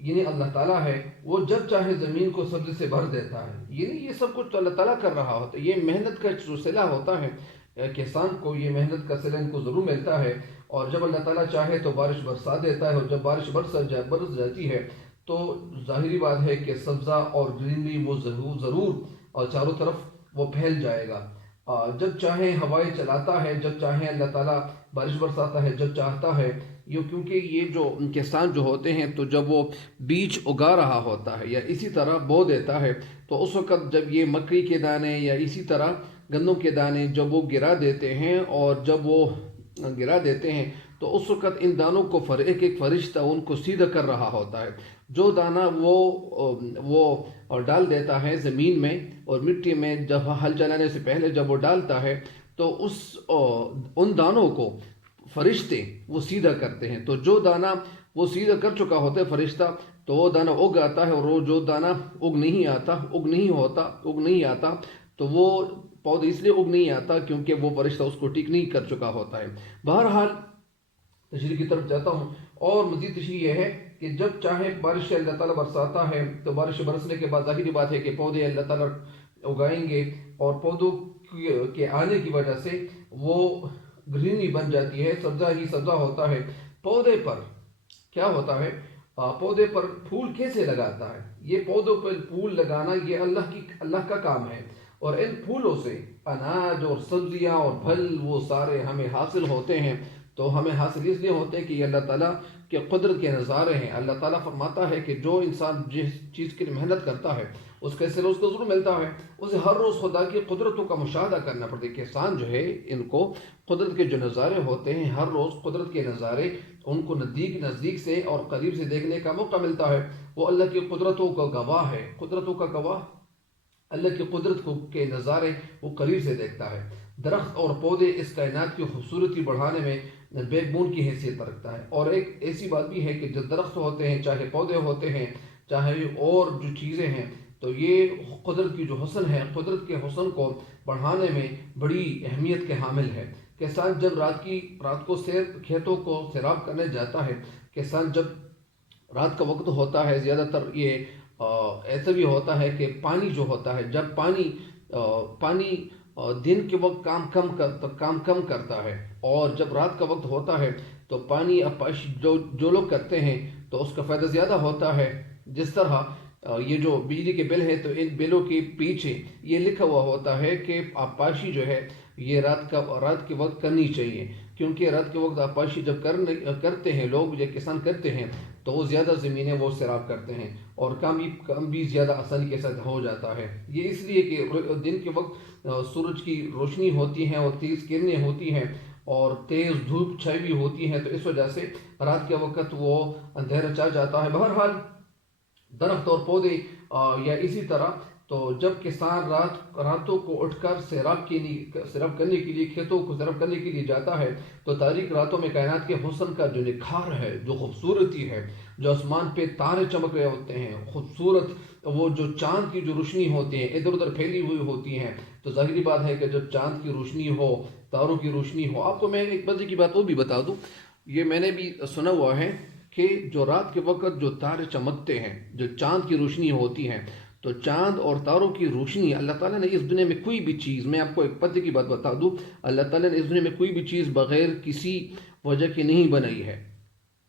یعنی اللہ تعالیٰ ہے، وہ جب چاہے زمین کو سبزے سے بھر دیتا ہے، یعنی یہ سب کچھ تو اللہ تعالیٰ کر رہا ہوتا ہے۔ یہ محنت کا جو صلہ ہوتا ہے کسان کو، یہ محنت کا صلہ ان کو ضرور ملتا ہے، اور جب اللہ تعالیٰ چاہے تو بارش برسا دیتا ہے، اور جب بارش برس جاتی ہے تو ظاہری بات ہے کہ سبزہ اور گرینری وہ ضرور اور چاروں طرف وہ پھیل جائے گا۔ جب چاہے ہوائیں چلاتا ہے، جب چاہے اللہ تعالیٰ بارش برساتا ہے جب چاہتا ہے۔ کیونکہ یہ جو کسان جو ہوتے ہیں تو جب وہ بیج اگا رہا ہوتا ہے یا اسی طرح بو دیتا ہے، تو اس وقت جب یہ مکئی کے دانے یا اسی طرح گندوں کے دانے جب وہ گرا دیتے ہیں، اور جب وہ گرا دیتے ہیں تو اس وقت ان دانوں کو ایک ایک فرشتہ ان کو سیدھا کر رہا ہوتا ہے۔ جو دانہ وہ ڈال دیتا ہے زمین میں اور مٹی میں، جب ہل چلانے سے پہلے جب وہ ڈالتا ہے تو ان دانوں کو فرشتے وہ سیدھا کرتے ہیں۔ تو جو دانہ وہ سیدھا کر چکا ہوتا ہے فرشتہ، تو وہ دانہ اگ آتا ہے، اور وہ جو دانہ اگ نہیں آتا تو وہ پودے اس لیے اگ نہیں آتا کیونکہ وہ فرشتہ اس کو ٹھیک نہیں کر چکا ہوتا ہے۔ بہرحال تشریح کی طرف جاتا ہوں، اور مزید تشریح یہ ہے کہ جب چاہے بارش اللہ تعالیٰ برساتا ہے، تو بارش برسنے کے بعد ظاہری بات ہے کہ پودے اللہ تعالیٰ اگائیں گے، اور پودوں کے آنے کی وجہ سے وہ گرینی بن جاتی ہے، سبزہ ہی سبزہ ہوتا ہے۔ پودے پر کیا ہوتا ہے؟ پودے پر پھول کیسے لگاتا ہے؟ یہ پودوں پر پھول لگانا یہ اللہ کا کام ہے، اور ان پھولوں سے اناج اور سبزیاں اور پھل وہ سارے ہمیں حاصل ہوتے ہیں۔ تو ہمیں حاصل اس لیے ہوتے ہیں کہ یہ اللہ تعالیٰ کے قدرت کے نظارے ہیں۔ اللہ تعالیٰ فرماتا ہے کہ جو انسان جس چیز کے لیے محنت کرتا ہے اس کا صلہ اس کو ضرور ملتا ہے۔ اسے ہر روز خدا کی قدرتوں کا مشاہدہ کرنا پڑتا ہے۔ کسان جو ہے ان کو قدرت کے جو نظارے ہوتے ہیں، ہر روز قدرت کے نظارے ان کو نزدیک سے اور قریب سے دیکھنے کا موقع ملتا ہے۔ وہ اللہ کی قدرتوں کا گواہ ہے، اللہ کی قدرت کے نظارے وہ قریب سے دیکھتا ہے۔ درخت اور پودے اس کائنات کی خوبصورتی بڑھانے میں بیک بون کی حیثیت رکھتا ہے۔ اور ایک ایسی بات بھی ہے کہ جو درخت ہوتے ہیں، چاہے پودے ہوتے ہیں، چاہے اور جو چیزیں ہیں، تو یہ قدرت کی جو حسن ہے، قدرت کے حسن کو بڑھانے میں بڑی اہمیت کے حامل ہے۔ کسان جب رات کو کھیتوں کو سیراب کرنے جاتا ہے، کسان جب رات کا وقت ہوتا ہے، زیادہ تر یہ ایسا بھی ہوتا ہے کہ پانی جو ہوتا ہے، جب پانی دن کے وقت کام کم کرتا ہے، اور جب رات کا وقت ہوتا ہے تو پانی جو لوگ کرتے ہیں تو اس کا فائدہ زیادہ ہوتا ہے۔ جس طرح یہ جو بجلی کے بل ہے، تو ان بلوں کے پیچھے یہ لکھا ہوا ہوتا ہے کہ آبپاشی جو ہے یہ رات کے وقت کرنی چاہیے، کیونکہ رات کے وقت آبپاشی جب کرتے ہیں لوگ یا کسان کرتے ہیں تو وہ زیادہ زمینیں وہ سیراب کرتے ہیں، اور کام بھی زیادہ آسانی کے ساتھ ہو جاتا ہے۔ یہ اس لیے کہ دن کے وقت سورج کی روشنی ہوتی ہے اور تیز کرنیں ہوتی ہیں اور تیز دھوپ چھائی ہوئی ہوتی ہے، تو اس وجہ سے رات کے وقت وہ اندھیرا چھا جاتا ہے۔ بہرحال درخت اور پودے یا اسی طرح تو جب کسان راتوں کو اٹھ کر سیراب کرنے کے لیے کھیتوں کو سیراب کرنے کے لیے جاتا ہے، تو تاریک راتوں میں کائنات کے حسن کا جو نکھار ہے، جو خوبصورتی ہے، جو آسمان پہ تارے چمک رہے ہوتے ہیں، خوبصورت وہ جو چاند کی جو روشنی ہوتی ہے ادھر ادھر پھیلی ہوئی ہوتی ہیں، تو ظاہری بات ہے کہ جب چاند کی روشنی ہو، تاروں کی روشنی ہو۔ آپ کو میں ایک مزے کی بات وہ بھی بتا دوں، یہ میں نے بھی سنا ہوا ہے کہ جو رات کے وقت جو تارے چمکتے ہیں، جو چاند کی روشنی ہوتی ہے، تو چاند اور تاروں کی روشنی اللہ تعالیٰ نے اس دنیا میں کوئی بھی چیز، میں آپ کو ایک پتے کی بات بتا دوں، اللہ تعالیٰ نے اس دنیا میں کوئی بھی چیز بغیر کسی وجہ کی نہیں بنائی ہے۔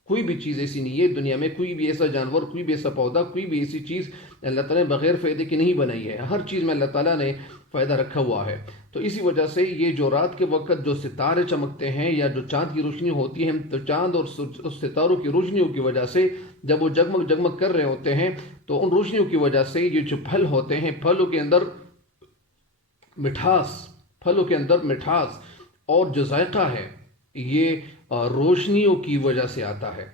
کوئی بھی چیز ایسی نہیں ہے دنیا میں، کوئی بھی ایسا جانور، کوئی بھی ایسا پودا، کوئی بھی ایسی چیز اللہ تعالیٰ نے بغیر فائدے کی نہیں بنائی ہے۔ ہر چیز میں اللہ تعالیٰ نے فائدہ رکھا ہوا ہے۔ تو اسی وجہ سے یہ جو رات کے وقت جو ستارے چمکتے ہیں یا جو چاند کی روشنی ہوتی ہے، تو چاند اور ستاروں کی روشنیوں کی وجہ سے جب وہ جگمگ کر رہے ہوتے ہیں، تو ان روشنیوں کی وجہ سے یہ جو پھل ہوتے ہیں، پھلوں کے اندر مٹھاس اور جو ذائقہ ہے، یہ روشنیوں کی وجہ سے آتا ہے۔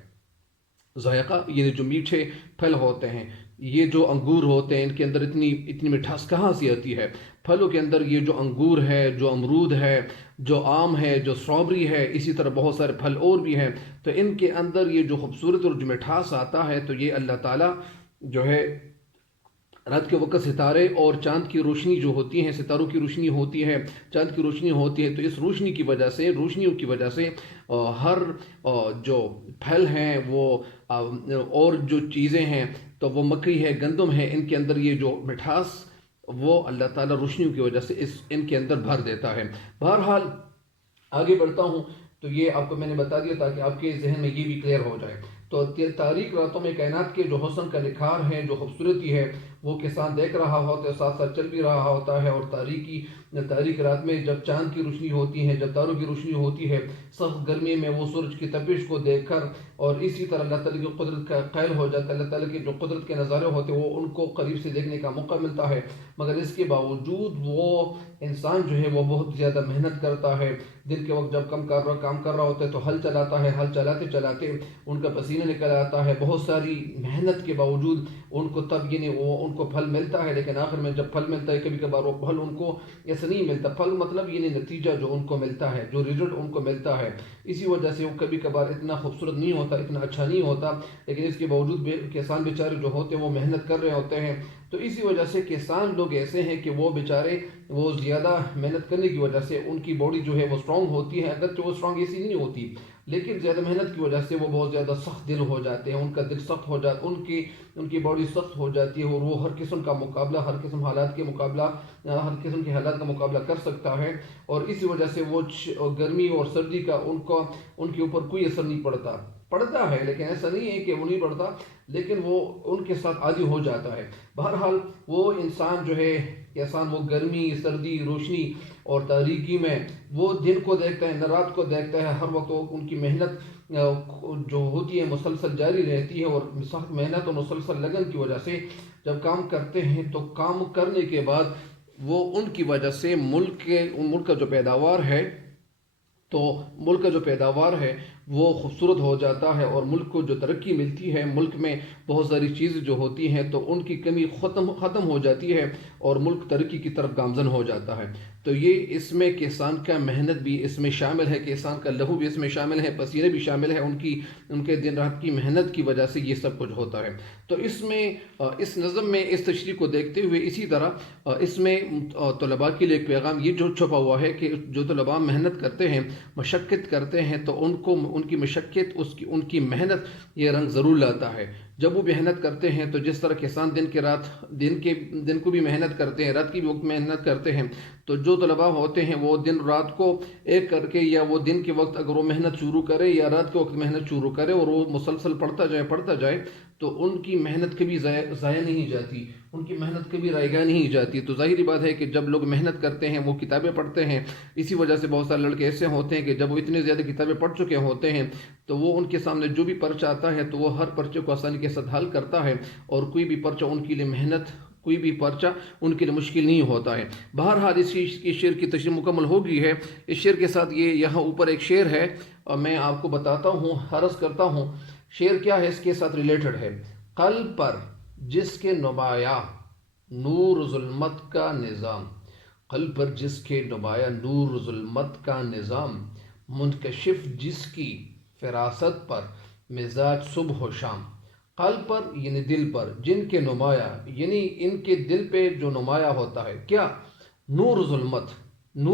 ذائقہ یعنی جو میٹھے پھل ہوتے ہیں، یہ جو انگور ہوتے ہیں، ان کے اندر اتنی مٹھاس کہاں سے آتی ہے؟ پھلوں کے اندر یہ جو انگور ہے، جو امرود ہے، جو آم ہے، جو اسٹرابری ہے، اسی طرح بہت سارے پھل اور بھی ہیں، تو ان کے اندر یہ جو خوبصورت اور جو مٹھاس آتا ہے، تو یہ اللہ تعالیٰ جو ہے رات کے وقت ستارے اور چاند کی روشنی جو ہوتی ہیں، ستاروں کی روشنی ہوتی ہے، چاند کی روشنی ہوتی ہے، تو اس روشنی کی وجہ سے، روشنیوں کی وجہ سے ہر جو پھل ہیں وہ اور جو چیزیں ہیں، تو وہ مکئی ہے، گندم ہے، ان کے اندر یہ جو مٹھاس وہ اللہ تعالیٰ روشنیوں کی وجہ سے ان کے اندر بھر دیتا ہے۔ بہرحال آگے بڑھتا ہوں، تو یہ آپ کو میں نے بتا دیا تاکہ آپ کے ذہن میں یہ بھی کلیئر ہو جائے۔ تو تاریک راتوں میں کائنات کے جو حسن کا نکھار ہے، جو خوبصورتی ہے، وہ کسان دیکھ رہا ہوتا ہے، ساتھ ساتھ چل بھی رہا ہوتا ہے۔ اور تاریک رات میں جب چاند کی روشنی ہوتی ہے، جب تاروں کی روشنی ہوتی ہے، سخت گرمی میں وہ سورج کی تپش کو دیکھ کر اور اسی طرح اللہ تعالیٰ کی قدرت کا قائل ہو جاتا ہے۔ اللہ تعالیٰ کی جو قدرت کے نظارے ہوتے ہیں وہ ان کو قریب سے دیکھنے کا موقع ملتا ہے، مگر اس کے باوجود وہ انسان جو ہے وہ بہت زیادہ محنت کرتا ہے۔ دن کے وقت جب کام کر رہا ہوتا ہے تو ہل چلاتا ہے، ہل چلاتے چلاتے ان کا پسینہ نکل آتا ہے، بہت ساری محنت کے باوجود ان کو تب ان کو پھل ملتا ہے، لیکن آخر میں جب پھل ملتا ہے کبھی کبھار وہ پھل ان کو ایسا نہیں ملتا۔ پھل مطلب نتیجہ جو ان کو ملتا ہے، جو رزلٹ ان کو ملتا ہے، اسی وجہ سے وہ کبھی کبھار اتنا خوبصورت نہیں ہوتا، اتنا اچھا نہیں ہوتا، لیکن اس کے باوجود کسان بیچارے جو ہوتے ہیں وہ محنت کر رہے ہوتے ہیں۔ تو اسی وجہ سے کسان لوگ ایسے ہیں کہ وہ بیچارے وہ زیادہ محنت کرنے کی وجہ سے ان کی باڈی جو ہے وہ اسٹرانگ ہوتی ہے، اگرچہ وہ اسٹرانگ ایسی نہیں ہوتی، لیکن زیادہ محنت کی وجہ سے وہ بہت زیادہ سخت دل ہو جاتے ہیں، ان کا دل سخت ہو جاتا، ان کی باڈی سخت ہو جاتی ہے، اور وہ ہر قسم کا مقابلہ، ہر قسم کے حالات کا مقابلہ کر سکتا ہے۔ اور اسی وجہ سے وہ گرمی اور سردی کا ان کے اوپر کوئی اثر نہیں پڑتا ہے، لیکن ایسا نہیں ہے کہ وہ نہیں پڑتا، لیکن وہ ان کے ساتھ عادی ہو جاتا ہے۔ بہرحال وہ انسان جو ہے وہ گرمی، سردی، روشنی اور تاریکی میں وہ دن کو دیکھتا ہے، نہ رات کو دیکھتا ہے، ہر وقت ان کی محنت جو ہوتی ہے مسلسل جاری رہتی ہے، اور سخت محنت اور مسلسل لگن کی وجہ سے جب کام کرتے ہیں تو کام کرنے کے بعد وہ ان کی وجہ سے ملک کا جو پیداوار ہے وہ خوبصورت ہو جاتا ہے، اور ملک کو جو ترقی ملتی ہے، ملک میں بہت ساری چیزیں جو ہوتی ہیں تو ان کی کمی ختم ہو جاتی ہے، اور ملک ترقی کی طرف گامزن ہو جاتا ہے۔ تو یہ اس میں کسان کا محنت بھی اس میں شامل ہے، کسان کا لہو بھی اس میں شامل ہے، پسینے بھی شامل ہے، ان کے دن رات کی محنت کی وجہ سے یہ سب کچھ ہوتا ہے۔ تو اس نظم میں اس تشریح کو دیکھتے ہوئے اسی طرح اس میں طلباء کے لیے ایک پیغام یہ جو چھپا ہوا ہے کہ جو طلباء محنت کرتے ہیں، مشقت کرتے ہیں، تو ان کی مشقت، ان کی محنت یہ رنگ ضرور لاتا ہے۔ جب وہ محنت کرتے ہیں تو جس طرح کسان دن کو بھی محنت کرتے ہیں، رات کی بھی وقت محنت کرتے ہیں، تو جو طلباء ہوتے ہیں وہ دن رات کو ایک کر کے، یا وہ دن کے وقت اگر وہ محنت شروع کرے یا رات کے وقت محنت شروع کرے اور وہ مسلسل پڑھتا جائے تو ان کی محنت کبھی ضائع نہیں جاتی، ان کی محنت کبھی رائگاں نہیں جاتی۔ تو ظاہری بات ہے کہ جب لوگ محنت کرتے ہیں وہ کتابیں پڑھتے ہیں، اسی وجہ سے بہت سارے لڑکے ایسے ہوتے ہیں کہ جب وہ اتنے زیادہ کتابیں پڑھ چکے ہوتے ہیں تو وہ ان کے سامنے جو بھی پرچہ آتا ہے تو وہ ہر پرچے کو آسانی کے ساتھ حل کرتا ہے، اور کوئی بھی پرچہ ان کے لیے مشکل نہیں ہوتا ہے۔ بہرحال اس شعر کی تشریح مکمل ہو گئی ہے۔ اس شعر کے ساتھ یہاں اوپر ایک شعر ہے، اور میں آپ کو بتاتا ہوں، عرض کرتا ہوں شعر کیا ہے، اس کے ساتھ ریلیٹڈ ہے۔ قلب پر جس کے نمایاں نور ظلمت کا نظام، قلب پر جس کے نمایاں نور ظلمت کا نظام، منکشف جس کی فراست پر مزاج صبح و شام۔ قلب پر دل پر، جن کے نمایاں ان کے دل پہ جو نمایاں ہوتا ہے کیا، نور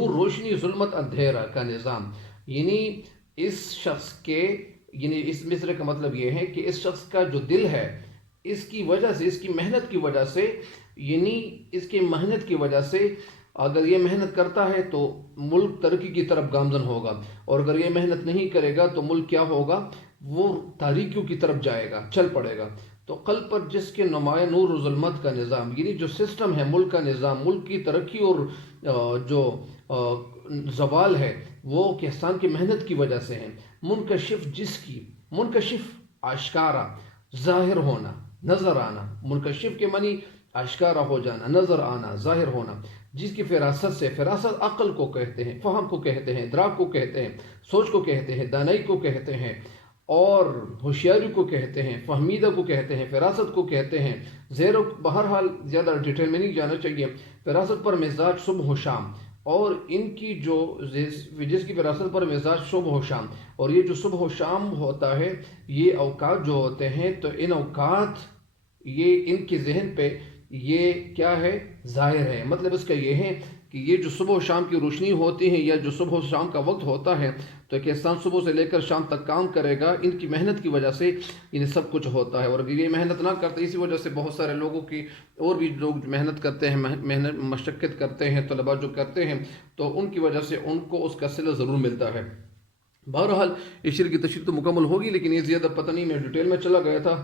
روشنی، ظلمت اندھیرا کا نظام، اس شخص کے اس مصرع کا مطلب یہ ہے کہ اس شخص کا جو دل ہے، اس کی وجہ سے، اس کی محنت کی وجہ سے، اس کی محنت کی وجہ سے اگر یہ محنت کرتا ہے تو ملک ترقی کی طرف گامزن ہوگا، اور اگر یہ محنت نہیں کرے گا تو ملک کیا ہوگا، وہ تاریکیوں کی طرف جائے گا، چل پڑے گا۔ تو قلب پر جس کے نمایاں نور و ظلمت کا نظام، جو سسٹم ہے ملک کا نظام، ملک کی ترقی اور جو زوال ہے وہ کسان کی محنت کی وجہ سے ہے۔ منکشف آشکارا، ظاہر ہونا، نظر آنا، منکشف کے معنی آشکارا ہو جانا، نظر آنا، ظاہر ہونا، جس کی فراست عقل کو کہتے ہیں، فہم کو کہتے ہیں، ادراک کو کہتے ہیں، سوچ کو کہتے ہیں، دانائی کو کہتے ہیں، اور ہوشیاری کو کہتے ہیں، فہمیدہ کو کہتے ہیں، فراست کو کہتے ہیں، بہرحال زیادہ ڈیٹیل میں نہیں جانا چاہیے۔ فراست پر مزاج صبح و شام، اور ان کی جس کی فراست پر مزاج صبح و شام، اور یہ جو صبح و شام ہوتا ہے، یہ اوقات جو ہوتے ہیں تو ان اوقات ان کے ذہن پہ یہ کیا ہے؟ ظاہر ہے۔ مطلب اس کا یہ ہے کہ یہ جو صبح و شام کی روشنی ہوتی ہے یا جو صبح و شام کا وقت ہوتا ہے، تو ایک انسان صبح سے لے کر شام تک کام کرے گا، ان کی محنت کی وجہ سے انہیں سب کچھ ہوتا ہے۔ اور اگر یہ محنت نہ کرتے، اسی وجہ سے بہت سارے لوگوں کی اور بھی لوگ محنت کرتے ہیں، محنت مشقت کرتے ہیں، طلباء جو کرتے ہیں، تو ان کی وجہ سے ان کو اس کا صلہ ضرور ملتا ہے۔ بہرحال اس شعر کی تشریح تو مکمل ہوگی، لیکن یہ زیادہ پتہ نہیں، میں ڈیٹیل میں چلا گیا تھا۔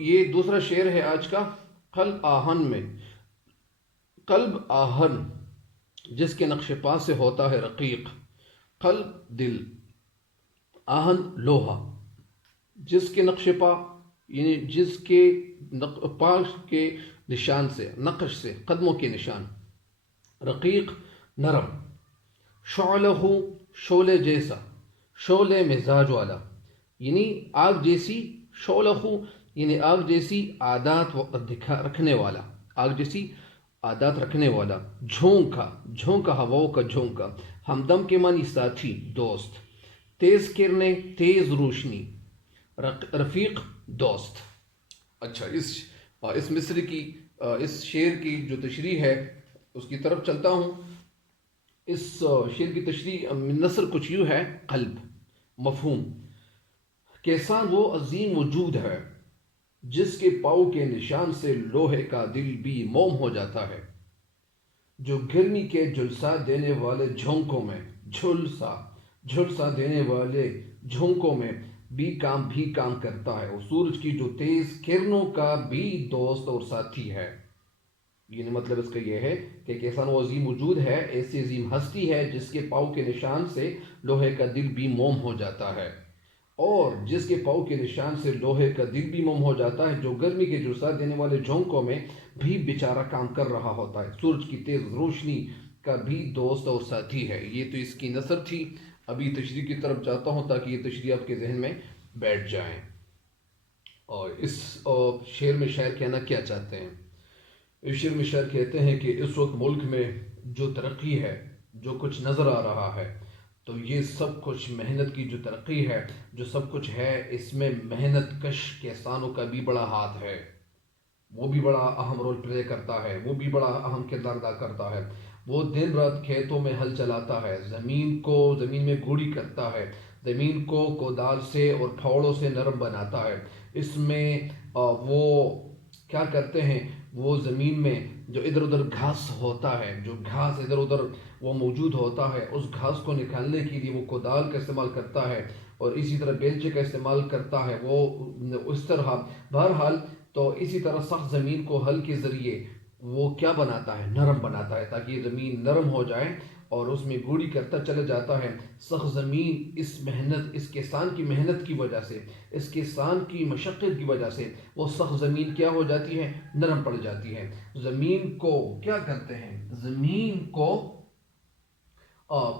یہ دوسرا شعر ہے آج کا، قلب آہن میں۔ قلب آہن جس کے نقش پا سے ہوتا ہے رقیق، قلب دل، آہن لوہا، جس کے نقش پا یعنی جس کے پا کے نشان سے، نقش سے، قدموں کے نشان، رقیق نرم، شعلہ شعلے جیسا، شعلے مزاج والا، یعنی آگ جیسی، شعلہ یعنی آگ جیسی عادات رکھنے والا، آگ جیسی عادات رکھنے والا، جھونکا، جھونکا ہواؤں کا جھونکا، ہمدم کے معنی ساتھی، دوست، تیز کرنے، تیز روشنی، رفیق، دوست۔ اچھا، اس مصرع کی اس شعر کی جو تشریح ہے اس کی طرف چلتا ہوں۔ اس شعر کی تشریح نثر کچھ یوں ہے: قلب، مفہوم، کیسان وہ عظیم وجود ہے جس کے پاؤں کے نشان سے لوہے کا دل بھی موم ہو جاتا ہے، جو گرمی کے جھلسا دینے والے جھونکوں میں، جھلسا دینے والے جھونکوں میں بھی کام کرتا ہے، اور سورج کی جو تیز کرنوں کا بھی دوست اور ساتھی ہے۔ یعنی مطلب اس کا یہ ہے کہ ایک ایسا وہ عظیم وجود ہے، ایسی عظیم ہستی ہے جس کے پاؤں کے نشان سے لوہے کا دل بھی موم ہو جاتا ہے، اور جس کے پاؤں کے نشان سے لوہے کا دل بھی موم ہو جاتا ہے، جو گرمی کے جھلسا دینے والے جھونکوں میں بھی بیچارہ کام کر رہا ہوتا ہے، سورج کی تیز روشنی کا بھی دوست اور ساتھی ہے۔ یہ تو اس کی نثر تھی۔ ابھی تشریح کی طرف جاتا ہوں تاکہ یہ تشریح آپ کے ذہن میں بیٹھ جائیں۔ اور اس شعر میں شاعر کہنا کیا چاہتے ہیں؟ اس شعر میں شاعر کہتے ہیں کہ اس وقت ملک میں جو ترقی ہے، جو کچھ نظر آ رہا ہے، تو یہ سب کچھ محنت کی جو ترقی ہے، جو سب کچھ ہے، اس میں محنت کش کسانوں کا بھی بڑا ہاتھ ہے، وہ بھی بڑا اہم رول پلے کرتا ہے، وہ بھی بڑا اہم کردار ادا کرتا ہے۔ وہ دن رات کھیتوں میں ہل چلاتا ہے، زمین میں گوڑی کرتا ہے، زمین کو کودال سے اور پھاوڑوں سے نرم بناتا ہے۔ اس میں وہ کیا کرتے ہیں، وہ زمین میں جو ادھر ادھر گھاس ہوتا ہے، جو گھاس ادھر ادھر وہ موجود ہوتا ہے، اس گھاس کو نکالنے کے لیے وہ کودال کا استعمال کرتا ہے، اور اسی طرح بیلچے کا استعمال کرتا ہے، وہ اس طرح۔ بہرحال تو اسی طرح سخت زمین کو ہل کے ذریعے وہ کیا بناتا ہے، نرم بناتا ہے، تاکہ یہ زمین نرم ہو جائے، اور اس میں گوڑی کرتا چلے جاتا ہے۔ سخت زمین اس کسان کی محنت کی وجہ سے، اس کسان کی مشقت کی وجہ سے وہ سخت زمین کیا ہو جاتی ہے، نرم پڑ جاتی ہے۔ زمین کو کیا کرتے ہیں، زمین کو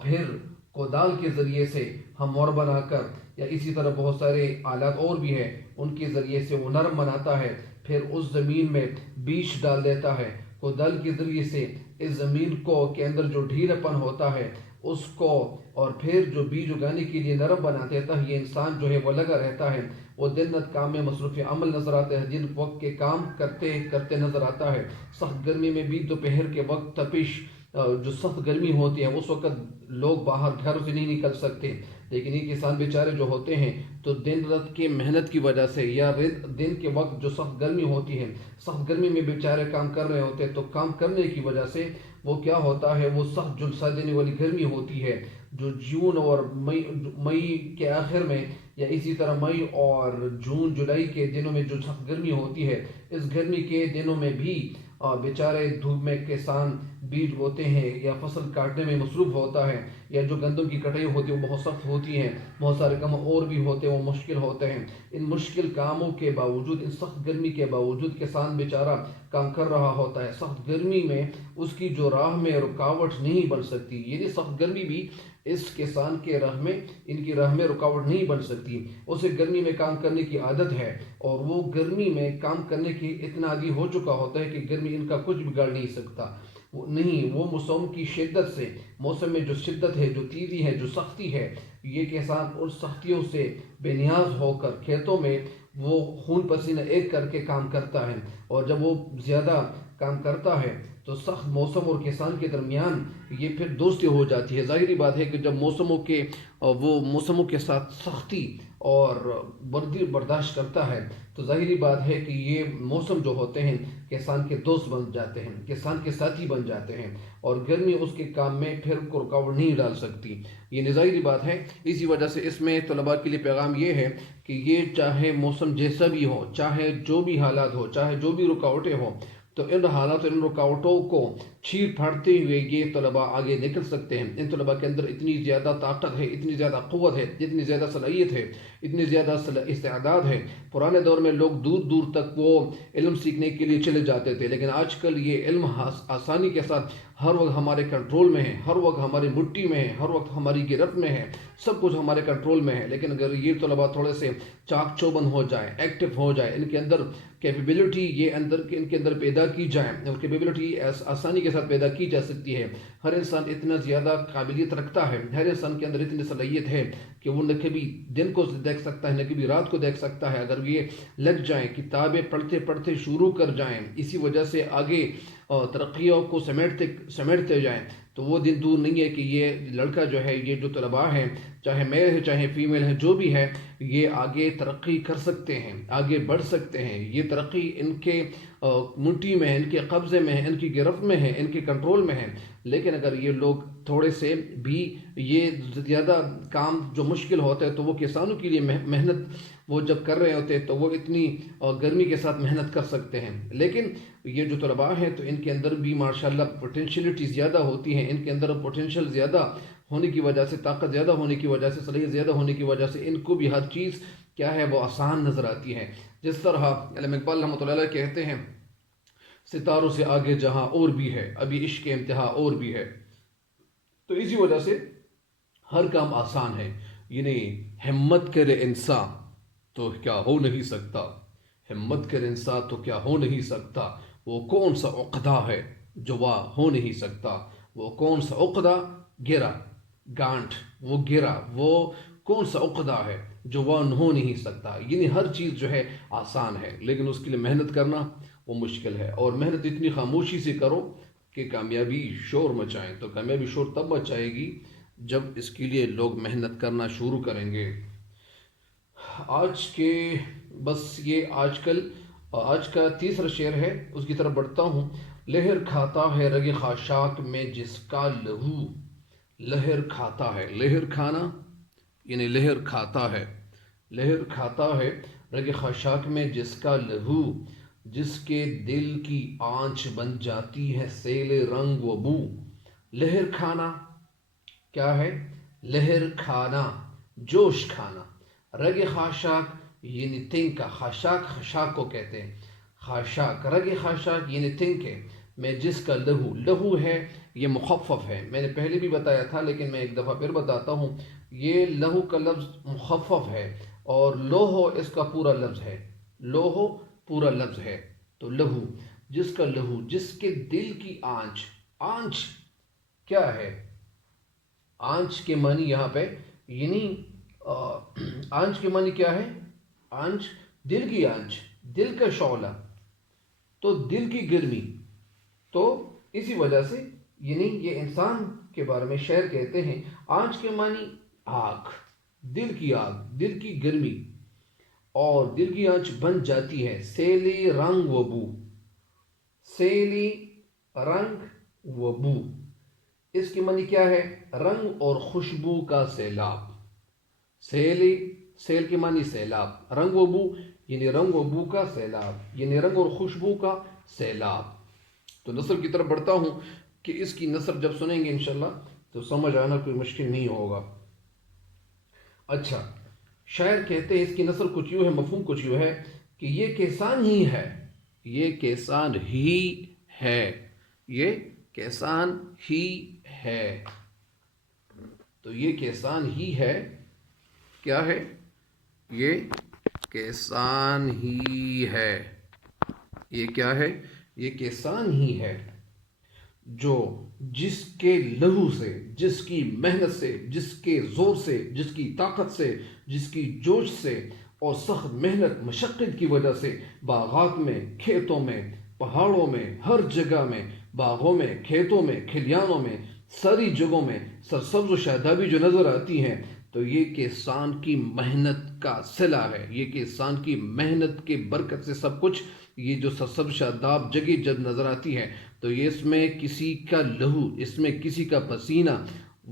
پھر کودال کے ذریعے سے ہموار بنا کر، یا اسی طرح بہت سارے آلات اور بھی ہیں، ان کے ذریعے سے وہ نرم بناتا ہے، پھر اس زمین میں بیج ڈال دیتا ہے کودال کے ذریعے سے، اس زمین کو کے اندر جو ڈھیلا پن ہوتا ہے اس کو، اور پھر جو بیج اگانے کے لیے نرم بنا دیتا ہے۔ یہ انسان جو ہے وہ لگا رہتا ہے، وہ دن رات کام میں مصروف عمل نظر آتا ہے، دن وقت کے کام کرتے نظر آتا ہے۔ سخت گرمی میں بھی دوپہر کے وقت تپش، جو سخت گرمی ہوتی ہے اس وقت لوگ باہر گھر سے نہیں نکل سکتے، لیکن یہ کسان بیچارے جو ہوتے ہیں تو دن رات کے محنت کی وجہ سے، یا دن کے وقت جو سخت گرمی ہوتی ہے، سخت گرمی میں بیچارے کام کر رہے ہوتے ہیں، تو کام کرنے کی وجہ سے وہ کیا ہوتا ہے، وہ سخت جھلسا دینے والی گرمی ہوتی ہے، جو جون اور مئی کے آخر میں، یا اسی طرح مئی اور جون جولائی کے دنوں میں جو سخت گرمی ہوتی ہے، اس گرمی کے دنوں میں بھی بیچارے دھوپ میں کسان بیج بوتے ہیں یا فصل کاٹنے میں مصروف ہوتا ہے، یا جو گندم کی کٹائی ہوتی ہے وہ بہت سخت ہوتی ہے، بہت سارے کام اور بھی ہوتے ہیں وہ مشکل ہوتے ہیں۔ ان مشکل کاموں کے باوجود، ان سخت گرمی کے باوجود کسان بیچارہ کام کر رہا ہوتا ہے۔ سخت گرمی میں اس کی جو راہ میں رکاوٹ نہیں بن سکتی، یعنی سخت گرمی بھی اس کسان کے ان کی راہ میں رکاوٹ نہیں بن سکتی۔ اسے گرمی میں کام کرنے کی عادت ہے، اور وہ گرمی میں کام کرنے کی اتنا عادی ہو چکا ہوتا ہے کہ گرمی ان کا کچھ بگاڑ نہیں سکتا۔ وہ موسم کی شدت سے، موسم میں جو شدت ہے، جو تیزی ہے، جو سختی ہے، یہ کسان ان سختیوں سے بے نیاز ہو کر کھیتوں میں وہ خون پسینہ ایک کر کے کام کرتا ہے، اور جب وہ زیادہ کام کرتا ہے تو سخت موسم اور کسان کے درمیان یہ پھر دوستی ہو جاتی ہے۔ ظاہری بات ہے کہ جب وہ موسموں کے ساتھ سختی اور برداشت کرتا ہے تو ظاہری بات ہے کہ یہ موسم جو ہوتے ہیں کسان کے دوست بن جاتے ہیں، کسان کے ساتھی بن جاتے ہیں، اور گرمی اس کے کام میں پھر کو رکاوٹ نہیں ڈال سکتی۔ یہ ظاہری بات ہے۔ اسی وجہ سے اس میں طلباء کے لیے پیغام یہ ہے کہ یہ چاہے موسم جیسا بھی ہو، چاہے جو بھی حالات ہو، چاہے جو بھی رکاوٹیں ہوں، تو ان حالات اور ان رکاوٹوں کو چیر پھاڑتے ہوئے یہ طلباء آگے نکل سکتے ہیں۔ ان طلباء کے اندر اتنی زیادہ طاقت ہے، اتنی زیادہ قوت ہے، اتنی زیادہ صلاحیت ہے، اتنی زیادہ استعداد ہے۔ پرانے دور میں لوگ دور دور تک وہ علم سیکھنے کے لیے چلے جاتے تھے، لیکن آج کل یہ علم آسانی کے ساتھ ہر وقت ہمارے کنٹرول میں ہے، ہر وقت ہماری مٹھی میں ہے، ہر وقت ہماری گرفت میں ہے، سب کچھ ہمارے کنٹرول میں ہے۔ لیکن اگر یہ طلباء تھوڑے سے چاک چوبند ہو جائے، ایکٹیو ہو جائے، ان کے اندر کیپیبلٹی ان کے اندر پیدا کی جائے، اور کیپیبلٹی آسانی کے ساتھ پیدا کی جا سکتی ہے۔ ہر انسان اتنا زیادہ قابلیت رکھتا ہے، ہر انسان کے اندر اتنی صلاحیت ہے کہ وہ نہ کبھی دن کو دیکھ سکتا ہے، نہ کبھی رات کو دیکھ سکتا ہے۔ اگر یہ لگ جائیں، کتابیں پڑھتے پڑھتے شروع کر جائیں، اسی وجہ سے آگے ترقیوں کو سمیٹتے جائیں، تو وہ دن دور نہیں ہے کہ یہ لڑکا جو ہے، یہ جو طلباء ہیں، چاہے میل ہے چاہے فیمیل ہے، جو بھی ہے، یہ آگے ترقی کر سکتے ہیں، آگے بڑھ سکتے ہیں۔ یہ ترقی ان کے مٹھی میں ہے، ان کے قبضے میں ہے، ان کی گرفت میں ہے، ان کے کنٹرول میں ہے۔ لیکن اگر یہ لوگ تھوڑے سے بھی یہ زیادہ کام جو مشکل ہوتا ہے تو وہ کسانوں کے لیے محنت وہ جب کر رہے ہوتے ہیں تو وہ اتنی گرمی کے ساتھ محنت کر سکتے ہیں۔ لیکن یہ جو طلباء ہیں تو ان کے اندر بھی ماشاءاللہ پوٹینشیلٹی زیادہ ہوتی ہیں، ان کے اندر پوٹینشیل زیادہ ہونے کی وجہ سے، طاقت زیادہ ہونے کی وجہ سے، صلاحیت زیادہ ہونے کی وجہ سے ان کو بھی ہر چیز کیا ہے وہ آسان نظر آتی ہے۔ جس طرح علامہ اقبال رحمۃ اللہ علیہ کہتے ہیں، ستاروں سے آگے جہاں اور بھی ہے، ابھی عشق کے انتہا اور بھی ہے۔ تو اسی وجہ سے ہر کام آسان ہے۔ یعنی ہمت کرے انسان تو کیا ہو نہیں سکتا، ہمت کرے انسان تو کیا ہو نہیں سکتا، وہ کون سا عقدہ ہے جو وہ ہو نہیں سکتا، وہ کون سا عقدہ گرا گانٹھ، وہ گرا، وہ کون سا عقدہ ہے جو وہ ہو نہیں سکتا۔ یعنی ہر چیز جو ہے آسان ہے، لیکن اس کے لیے محنت کرنا وہ مشکل ہے، اور محنت اتنی خاموشی سے کرو کہ کامیابی شور مچائیں۔ تو کامیابی شور تب مچائے گی جب اس کے لیے لوگ محنت کرنا شروع کریں گے۔ آج کا تیسرا شعر ہے، اس کی طرف بڑھتا ہوں۔ لہر کھاتا ہے رگ خاشاک میں جس کا لہو، لہر کھاتا ہے، لہر کھانا یعنی لہر کھاتا ہے، لہر کھاتا ہے رگ خاشاک میں جس کا لہو، جس کے دل کی آنچ بن جاتی ہے سیل رنگ و بو۔ لہر کھانا کیا ہے؟ لہر کھانا، جوش کھانا۔ رگ خاشاک یعنی تنکا، خاشاک خشاک کو کہتے ہیں، خاشاک، رگ خاشاک یعنی تنکے میں جس کا لہو، لہو ہے یہ مخفف ہے، میں نے پہلے بھی بتایا تھا لیکن میں ایک دفعہ پھر بتاتا ہوں۔ یہ لہو کا لفظ مخفف ہے، اور لوہو اس کا پورا لفظ ہے، لوہو پورا لفظ ہے۔ تو لہو، جس کا لہو، جس کے دل کی آنچ، آنچ کیا ہے؟ آنچ کے معنی یہاں پہ یعنی آنچ کے معنی کیا ہے؟ آنچ دل کی آنچ، دل کا شعلہ، تو دل کی گرمی۔ تو اسی وجہ سے یعنی یہ انسان کے بارے میں شاعر کہتے ہیں، آنچ کے معنی آگ، دل کی آگ، دل کی گرمی، اور دل کی آنچ بن جاتی ہے سیلی رنگ و بو، سیلی رنگ و بو۔ اس کی معنی کیا ہے؟ رنگ اور خوشبو کا سیلاب۔ سیلی، سیل کی معنی سیلاب، رنگ و بو یعنی رنگ و بو کا سیلاب، یعنی رنگ اور خوشبو کا سیلاب۔ تو نثر کی طرف بڑھتا ہوں کہ اس کی نثر جب سنیں گے انشاءاللہ تو سمجھ آنا کوئی مشکل نہیں ہوگا۔ اچھا، شاعر کہتے ہیں اس کی نثر کچھ یوں ہے، مفہوم کچھ یوں ہے کہ یہ کسان ہی ہے، یہ کسان ہی ہے، یہ کسان ہی ہے۔ تو یہ کسان ہی ہے، کیا ہے؟ یہ کسان ہی ہے، یہ کیا ہے؟ یہ کسان ہی ہے جو جس کے لہو سے، جس کی محنت سے، جس کے زور سے، جس کی طاقت سے، جس کی جوش سے اور سخت محنت مشقت کی وجہ سے باغات میں، کھیتوں میں، پہاڑوں میں، ہر جگہ میں، باغوں میں، کھیتوں میں، کھلیانوں میں، ساری جگہوں میں سرسبز و شادابی جو نظر آتی ہیں، تو یہ کسان کی محنت کا صلہ ہے۔ یہ کسان کی محنت کے برکت سے سب کچھ، یہ جو سرسبز شاداب جگہ جب نظر آتی ہے تو یہ اس میں کسی کا لہو، اس میں کسی کا پسینہ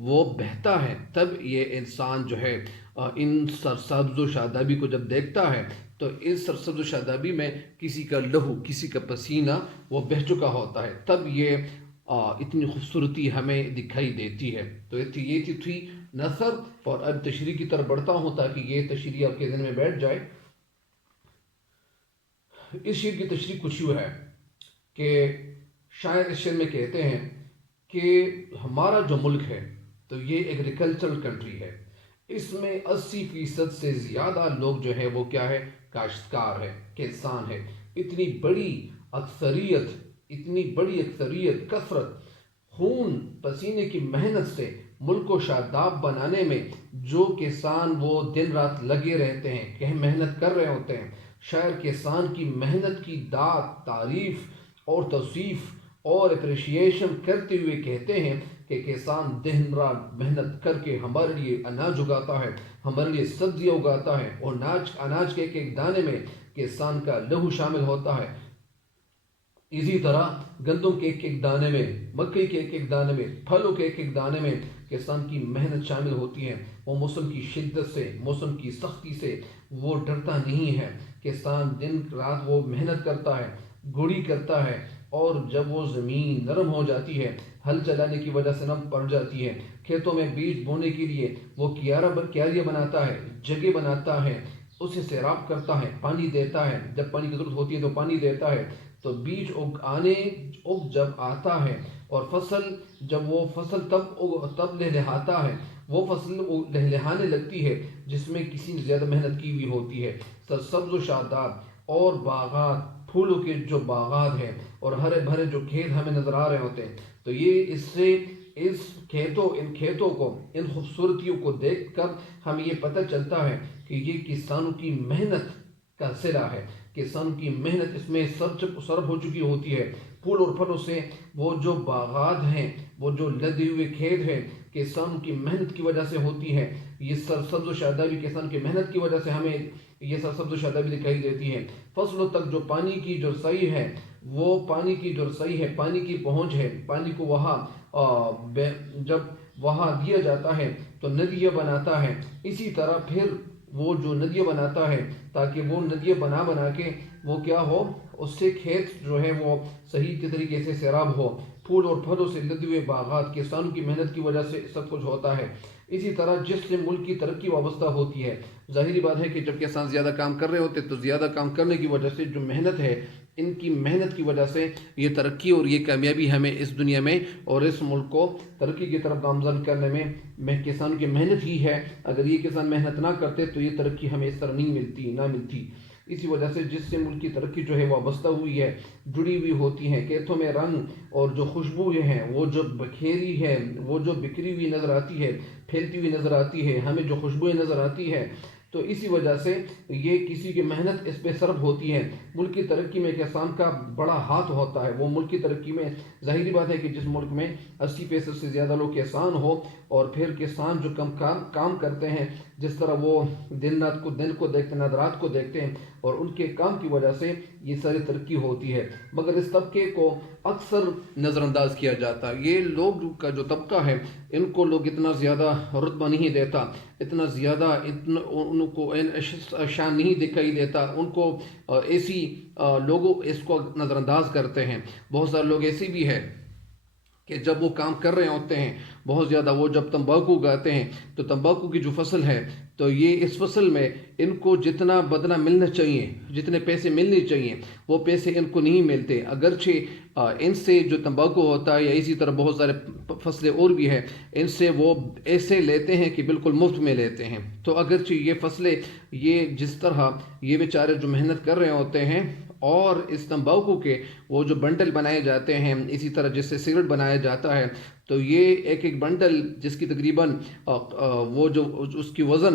وہ بہتا ہے، تب یہ انسان جو ہے ان سرسبز و شادابی کو جب دیکھتا ہے تو اس سرسبز و شادابی میں کسی کا لہو، کسی کا پسینہ وہ بہہ چکا ہوتا ہے، تب یہ اتنی خوبصورتی ہمیں دکھائی دیتی ہے۔ تو یہ تھی نثر، اور اب تشریح کی طرف بڑھتا ہوں تاکہ یہ تشریح آپ کے ذہن میں بیٹھ جائے۔ اس شعر کی تشریح کچھ یوں ہے کہ شاعر اس شعر میں کہتے ہیں کہ ہمارا جو ملک ہے تو یہ ایگریکلچرل کنٹری ہے، اس میں 80% سے زیادہ لوگ جو ہے وہ کیا ہے، کاشتکار ہے، کسان ہے۔ اتنی بڑی اکثریت کثرت خون پسینے کی محنت سے ملک کو شاداب بنانے میں جو کسان وہ دن رات لگے رہتے ہیں کہ محنت کر رہے ہوتے ہیں، شاعر کسان کی محنت کی داد، تعریف اور توصیف اور اپریشیشن کرتے ہوئے کہتے ہیں کہ کسان دن رات محنت کر کے ہمارے لیے اناج اگاتا ہے، ہمارے لیے سبزیاں اگاتا ہے، اور اناج کے ایک دانے میں کسان کا لہو شامل ہوتا ہے۔ اسی طرح گندم کے ایک دانے میں، مکئی کے ایک دانے میں، پھلوں کے ایک دانے میں کسان کی محنت شامل ہوتی ہے۔ وہ موسم کی شدت سے، موسم کی سختی سے وہ ڈرتا نہیں ہے۔ کسان دن رات وہ محنت کرتا ہے، گھوڑی کرتا ہے، اور جب وہ زمین نرم ہو جاتی ہے، ہل چلانے کی وجہ سے نرم پڑ جاتی ہے، کھیتوں میں بیج بونے کے لیے وہ کیاریاں بناتا ہے، جگہ بناتا ہے، اسے سیراب کرتا ہے، پانی دیتا ہے، جب پانی کی ضرورت ہوتی ہے تو پانی دیتا ہے، تو بیج اگ جب آتا ہے، اور فصل تب لہلہاتا ہے، وہ فصل لہلہانے لگتی ہے جس میں کسی نے زیادہ محنت کی ہوئی ہوتی ہے۔ سرسبز و شاداب اور باغات، پھولوں کے جو باغات ہیں اور ہرے بھرے جو کھیت ہمیں نظر آ رہے ہوتے ہیں، تو یہ ان کھیتوں کو، ان خوبصورتیوں کو دیکھ کر ہمیں یہ پتہ چلتا ہے کہ یہ کسانوں کی محنت کا صلہ ہے۔ کسان کی محنت اس میں صرف ہو چکی ہوتی ہے۔ پھول اور پھلوں سے وہ جو باغات ہیں، وہ جو لدے ہوئے کھیت ہیں، کسان کی محنت کی وجہ سے ہوتی ہے۔ یہ سرسبز و شادابی کسان کی محنت کی وجہ سے ہمیں یہ سرسبز و شادابی دکھائی دیتی ہے۔ فصلوں تک جو پانی کی جو رسائی ہے، وہ پانی کی جو رسائی ہے، پانی کی پہنچ ہے، پانی کو وہاں جب وہاں دیا جاتا ہے تو ندیاں بناتا ہے۔ اسی طرح پھر وہ جو ندیاں بناتا ہے تاکہ وہ ندیاں بنا کے وہ کیا ہو، اس سے کھیت جو ہے وہ صحیح طریقے سے سیراب ہو۔ پھول اور پھلوں سے لدے ہوئے باغات کسانوں کی محنت کی وجہ سے سب کچھ ہوتا ہے۔ اسی طرح جس سے ملک کی ترقی وابستہ ہوتی ہے، ظاہری بات ہے کہ جب کسان زیادہ کام کر رہے ہوتے تو زیادہ کام کرنے کی وجہ سے جو محنت ہے، ان کی محنت کی وجہ سے یہ ترقی اور یہ کامیابی ہمیں اس دنیا میں اور اس ملک کو ترقی کی طرف گامزن کرنے میں کسان کی محنت ہی ہے۔ اگر یہ کسان محنت نہ کرتے تو یہ ترقی ہمیں اس طرح نہ ملتی۔ اسی وجہ سے جس سے ملک کی ترقی جو ہے وہ وابستہ ہوئی ہے، جڑی ہوئی ہوتی ہے، کھیتوں میں رنگ اور جو خوشبو ہیں وہ جو بکھیری ہے، وہ جو بکھری ہوئی نظر آتی ہے، پھیلتی ہوئی نظر آتی ہے، ہمیں جو خوشبوئیں نظر آتی ہے، تو اسی وجہ سے یہ کسی کی محنت اس پہ صرف ہوتی ہے۔ ملک کی ترقی میں کسان کا بڑا ہاتھ ہوتا ہے۔ وہ ملک کی ترقی میں ظاہری بات ہے کہ جس ملک میں 80% سے زیادہ لوگ کسان ہو، اور پھر کسان جو کام کرتے ہیں، جس طرح وہ دن کو دیکھتے ہیں، رات کو دیکھتے ہیں، اور ان کے کام کی وجہ سے یہ ساری ترقی ہوتی ہے، مگر اس طبقے کو اکثر نظر انداز کیا جاتا ہے۔ یہ لوگ کا جو طبقہ ہے، ان کو لوگ اتنا زیادہ رتبہ نہیں دیتا، اتنا زیادہ ان کو شان نہیں دکھائی دیتا، ان کو ایسی لوگوں اس کو نظر انداز کرتے ہیں۔ بہت سارے لوگ ایسے بھی ہیں کہ جب وہ کام کر رہے ہوتے ہیں بہت زیادہ، وہ جب تمباکو اگاتے ہیں تو تمباکو کی جو فصل ہے، تو یہ اس فصل میں ان کو جتنا بدلہ ملنا چاہیے، جتنے پیسے ملنے چاہیے، وہ پیسے ان کو نہیں ملتے۔ اگرچہ ان سے جو تمباکو ہوتا ہے یا اسی طرح بہت سارے فصلیں اور بھی ہیں، ان سے وہ ایسے لیتے ہیں کہ بالکل مفت میں لیتے ہیں۔ تو اگرچہ یہ فصلیں، یہ جس طرح یہ بیچارے جو محنت کر رہے ہوتے ہیں، اور اس تمباکو کے وہ جو بنڈل بنائے جاتے ہیں، اسی طرح جس سے سگریٹ بنایا جاتا ہے، تو یہ ایک بنڈل جس کی تقریباً وہ جو اس کی وزن